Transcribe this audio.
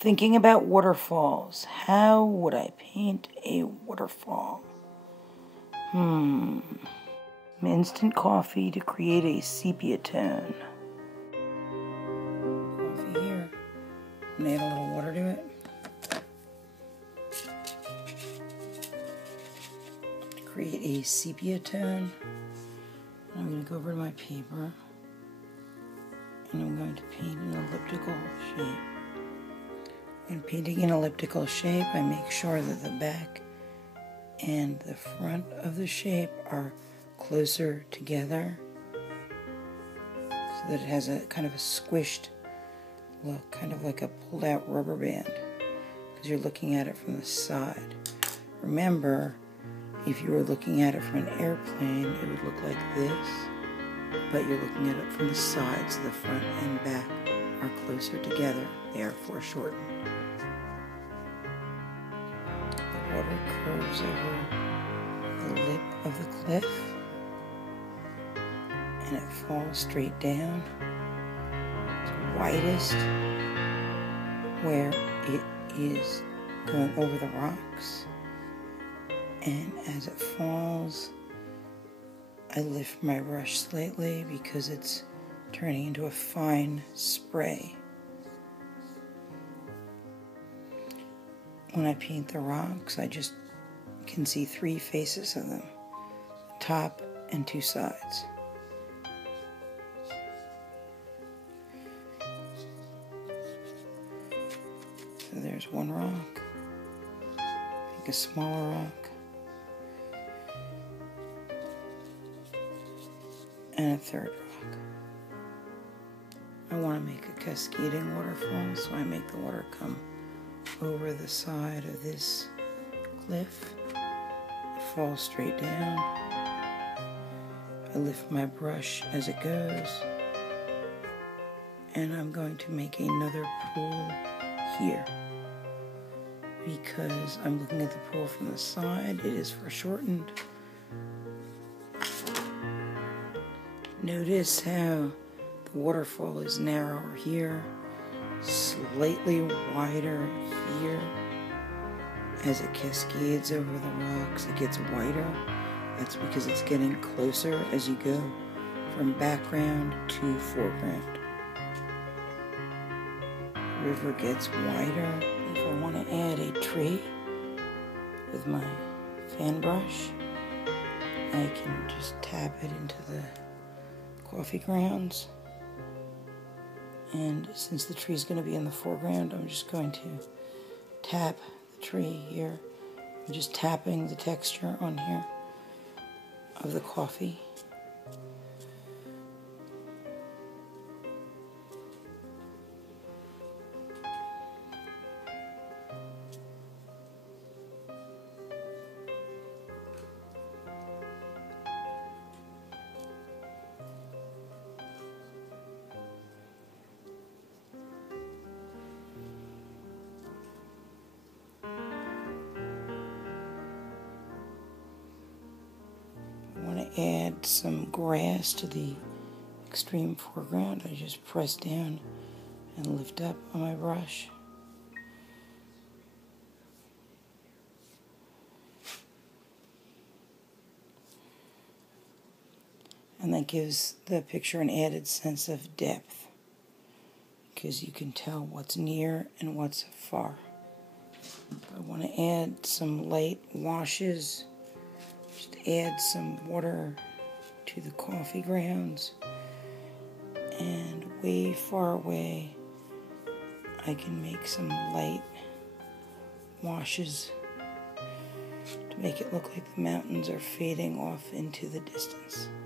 Thinking about waterfalls. How would I paint a waterfall? Instant coffee to create a sepia tone. Coffee here. I'm gonna add a little water to it. To create a sepia tone. I'm going to go over to my paper and I'm going to paint an elliptical shape. And painting an elliptical shape, I make sure that the back and the front of the shape are closer together so that it has a kind of a squished look, kind of like a pulled out rubber band, because you're looking at it from the side. Remember, if you were looking at it from an airplane, it would look like this, but you're looking at it from the side, so the front and back are closer together. They are foreshortened. The water curves over the lip of the cliff, and it falls straight down. It's widest where it is going over the rocks. And as it falls, I lift my brush slightly because it's turning into a fine spray. When I paint the rocks, I just can see 3 faces of them, the top and 2 sides. So there's one rock, take a smaller rock, and a third rock. I want to make a cascading waterfall, so I make the water come over the side of this cliff. It falls straight down. I lift my brush as it goes, and I'm going to make another pool here. Because I'm looking at the pool from the side, it is foreshortened. Notice how the waterfall is narrower here, slightly wider here. As it cascades over the rocks, it gets wider. That's because it's getting closer as you go from background to foreground. The river gets wider. If I want to add a tree with my fan brush, I can just tap it into the coffee grounds, and since the tree is going to be in the foreground, I'm just going to tap the tree here. I'm just tapping the texture on here of the coffee. Add some grass to the extreme foreground. I just press down and lift up on my brush. And that gives the picture an added sense of depth, because you can tell what's near and what's far. I want to add some light washes. Just add some water to the coffee grounds, and way far away I can make some light washes to make it look like the mountains are fading off into the distance.